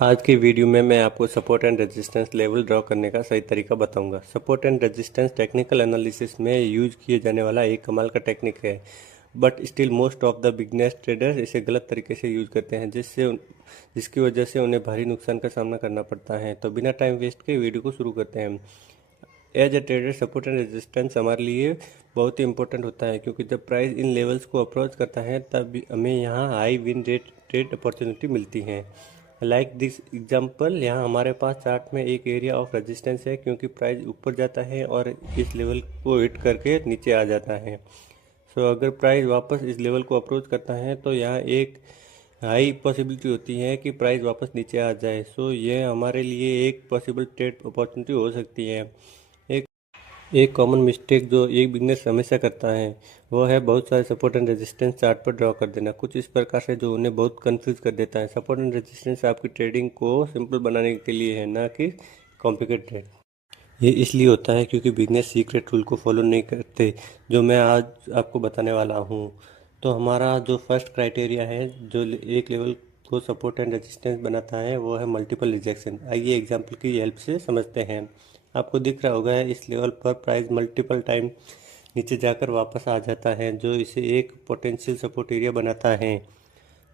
आज की वीडियो में मैं आपको support and resistance level draw करने का सही तरीका बताऊंगा। Support and resistance technical analysis में यूज किए जाने वाला एक कमाल का टेक्निक है, but still most of the beginners traders इसे गलत तरीके से यूज करते हैं, जिसकी वजह से उन्हें भारी नुकसान का सामना करना पड़ता है। तो बिना टाइम वेस्ट के वीडियो को शुरू करते हैं। As a trader, support and resistance हमारे लिए बहुत ही इंपॉर्टेंट होता है, क्योंकि जब प्राइस इन लेवल्स को अप्रोच करता है तब हमें यहाँ high win rate trade opportunity मिलती है। लाइक दिस एग्जांपल, यहाँ हमारे पास चार्ट में एक एरिया ऑफ रेजिस्टेंस है, क्योंकि प्राइस ऊपर जाता है और इस लेवल को हिट करके नीचे आ जाता है। सो अगर प्राइस वापस इस लेवल को अप्रोच करता है तो यहाँ एक हाई पॉसिबिलिटी होती है कि प्राइस वापस नीचे आ जाए। सो ये हमारे लिए एक पॉसिबल ट्रेड अपॉर्चुनिटी हो सकती है। एक एक कॉमन मिस्टेक जो एक बिगनर हमेशा करता है वो है बहुत सारे सपोर्ट एंड रेजिस्टेंस चार्ट पर ड्रॉ कर देना, कुछ इस प्रकार से जो उन्हें बहुत कंफ्यूज कर देता है। सपोर्ट एंड रेजिस्टेंस आपकी ट्रेडिंग को सिंपल बनाने के लिए है, ना कि कॉम्प्लिकेटेड। ये इसलिए होता है क्योंकि बिगनर सीक्रेट रूल को फॉलो नहीं करते, जो मैं आज आपको बताने वाला हूँ। तो हमारा जो फर्स्ट क्राइटेरिया है जो एक लेवल को सपोर्ट एंड रेजिस्टेंस बनाता है वो है मल्टीपल रिजेक्शन। आइए एग्जांपल की हेल्प से समझते हैं। आपको दिख रहा होगा इस लेवल पर प्राइस मल्टीपल टाइम नीचे जाकर वापस आ जाता है, जो इसे एक पोटेंशियल सपोर्ट एरिया बनाता है।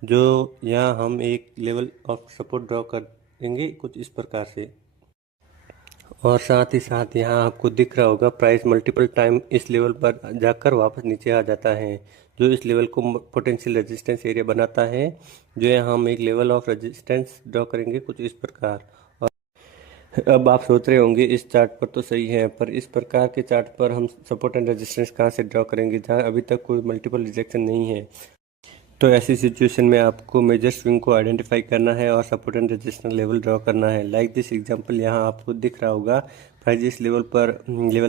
जो यहाँ हम एक लेवल ऑफ सपोर्ट ड्रॉ करेंगे कुछ इस प्रकार से, और साथ ही साथ यहाँ आपको दिख रहा होगा प्राइस मल्टीपल टाइम इस लेवल पर जाकर वापस नीचे आ जाता है, जो इस लेवल को पोटेंशियल रेजिस्टेंस एरिया बनाता है। जो यहाँ हम एक लेवल ऑफ रेजिस्टेंस ड्रॉ करेंगे कुछ इस प्रकार। अब आप सोच रहे होंगे इस चार्ट पर तो सही है, पर इस प्रकार के चार्ट पर हम सपोर्ट एंड रेजिस्टेंस कहाँ से ड्रॉ करेंगे जहाँ अभी तक कोई मल्टीपल रिजेक्शन नहीं है। तो ऐसी सिचुएशन में आपको मेजर स्विंग को आइडेंटिफाई करना है और support and resistance level draw करना है। लाइक दिस एग्जांपल, यहाँ आपको दिख रहा होगा प्राइस इस लेवल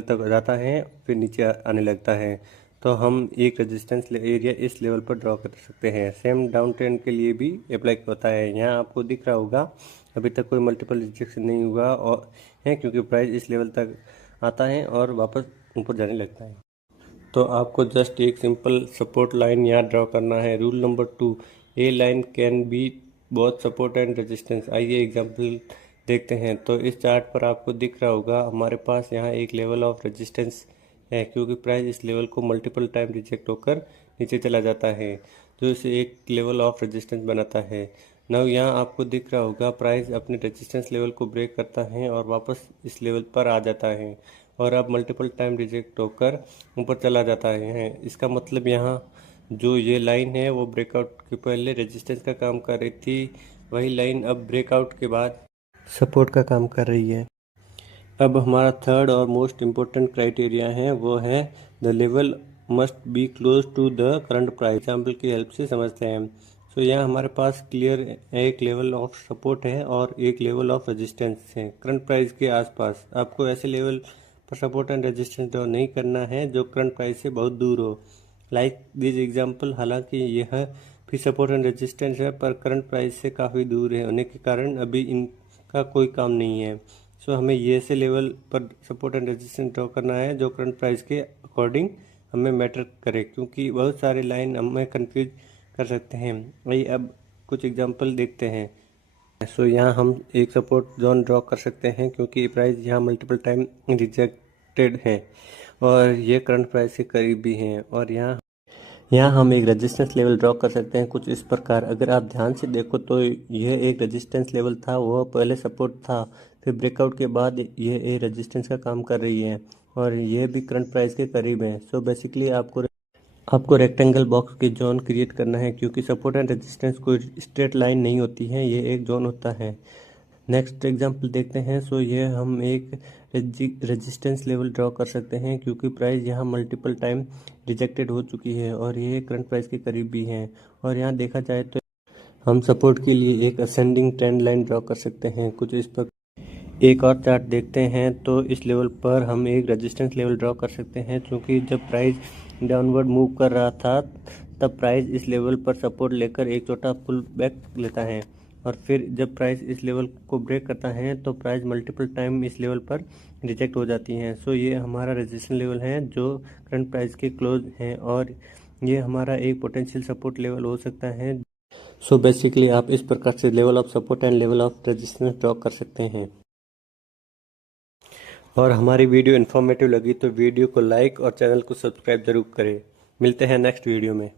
तक जाता है फिर नीचे आने लगता है, तो हम एक रेजिस्टेंस एरिया इस लेवल पर ड्रॉ कर सकते हैं। सेम डाउन ट्रेंड के लिए भी अप्लाई होता है। यहाँ आपको दिख रहा होगा अभी तक कोई मल्टीपल रिजेक्शन नहीं हुआ और है, क्योंकि प्राइस इस लेवल तक आता है और वापस ऊपर जाने लगता है। तो आपको जस्ट एक सिंपल सपोर्ट लाइन यहाँ ड्रॉ करना है। Rule number 2, A line can be both support and resistance. आइए एग्जांपल देखते हैं। तो इस चार्ट पर आपको दिख रहा होगा हमारे पास यहाँ एक लेवल ऑफ रेजिस्टेंस है, क्योंकि प्राइस इस लेवल को मल्टीपल टाइम रिजेक्ट होकर नीचे चला जाता है, जो इसे एक लेवल ऑफ रेजिस्टेंस बनाता है। नव यहाँ आपको दिख रहा होगा प्राइस अपने रेजिस्टेंस लेवल को ब्रेक करता है और वापस इस लेवल पर आ जाता है, और अब मल्टीपल टाइम रिजेक्ट होकर ऊपर चला जाता है। इसका मतलब यहाँ जो ये लाइन है वो ब्रेकआउट के पहले रेजिस्टेंस का काम कर रही थी, वही लाइन अब ब्रेकआउट के बाद सपोर्ट का काम कर रही है। अब हमारा थर्ड और मोस्ट इम्पोर्टेंट क्राइटेरिया है वो है the level must be close to the current price. Example की हेल्प से समझते हैं। तो यहाँ हमारे पास क्लियर एक लेवल ऑफ सपोर्ट है और एक लेवल ऑफ रेजिस्टेंस है करंट प्राइस के आसपास। आपको ऐसे लेवल पर सपोर्ट एंड रेजिस्टेंस ड्रॉ नहीं करना है जो करंट प्राइस से बहुत दूर हो। लाइक दिस एग्जाम्पल, हालांकि यह भी सपोर्ट एंड रेजिस्टेंस है पर करंट प्राइस से काफ़ी दूर है होने के कारण अभी इनका कोई काम नहीं है। सो हमें ये से लेवल पर सपोर्ट एंड रेजिस्टेंस ड्रॉ करना है जो करंट प्राइस के अकॉर्डिंग हमें मैटर करे, क्योंकि बहुत सारे लाइन हमें कंफ्यूज कर सकते हैं। वही अब कुछ एग्जांपल देखते हैं। सो यहाँ हम एक सपोर्ट जोन ड्रॉ कर सकते हैं, क्योंकि प्राइस यहाँ मल्टीपल टाइम रिजेक्टेड है और ये करंट प्राइस के करीब भी हैं। और यहाँ हम एक रेजिस्टेंस लेवल ड्रॉ कर सकते हैं कुछ इस प्रकार। अगर आप ध्यान से देखो तो यह एक रेजिस्टेंस लेवल था, वह पहले सपोर्ट था, फिर ब्रेकआउट के बाद यह एक रेजिस्टेंस का काम कर रही है और यह भी करंट प्राइस के करीब है। सो बेसिकली आपको रेक्टेंगल बॉक्स की जोन क्रिएट करना है, क्योंकि सपोर्ट एंड रेजिस्टेंस कोई स्ट्रेट लाइन नहीं होती है, ये एक जोन होता है। नेक्स्ट एग्जांपल देखते हैं। सो ये हम एक रेजिस्टेंस लेवल ड्रॉ कर सकते हैं, क्योंकि प्राइस यहाँ मल्टीपल टाइम रिजेक्टेड हो चुकी है और ये करंट प्राइस के करीब भी है। और यहाँ देखा जाए तो हम सपोर्ट के लिए एक असेंडिंग ट्रेंड लाइन ड्रॉ कर सकते हैं कुछ इस पर। एक और चार्ट देखते हैं। तो इस लेवल पर हम एक रेजिस्टेंस लेवल ड्रॉ कर सकते हैं, क्योंकि जब प्राइस डाउनवर्ड मूव कर रहा था तब प्राइस इस लेवल पर सपोर्ट लेकर एक छोटा पुल बैक लेता है, और फिर जब प्राइस इस लेवल को ब्रेक करता है तो प्राइस मल्टीपल टाइम इस लेवल पर रिजेक्ट हो जाती है। सो ये हमारा रेजिस्टेंस लेवल है जो करंट प्राइस के क्लोज है, और ये हमारा एक पोटेंशियल सपोर्ट लेवल हो सकता है। सो बेसिकली आप इस प्रकार से level of support and level of resistance draw कर सकते हैं। और हमारी वीडियो इन्फॉर्मेटिव लगी तो वीडियो को लाइक और चैनल को सब्सक्राइब जरूर करें। मिलते हैं नेक्स्ट वीडियो में।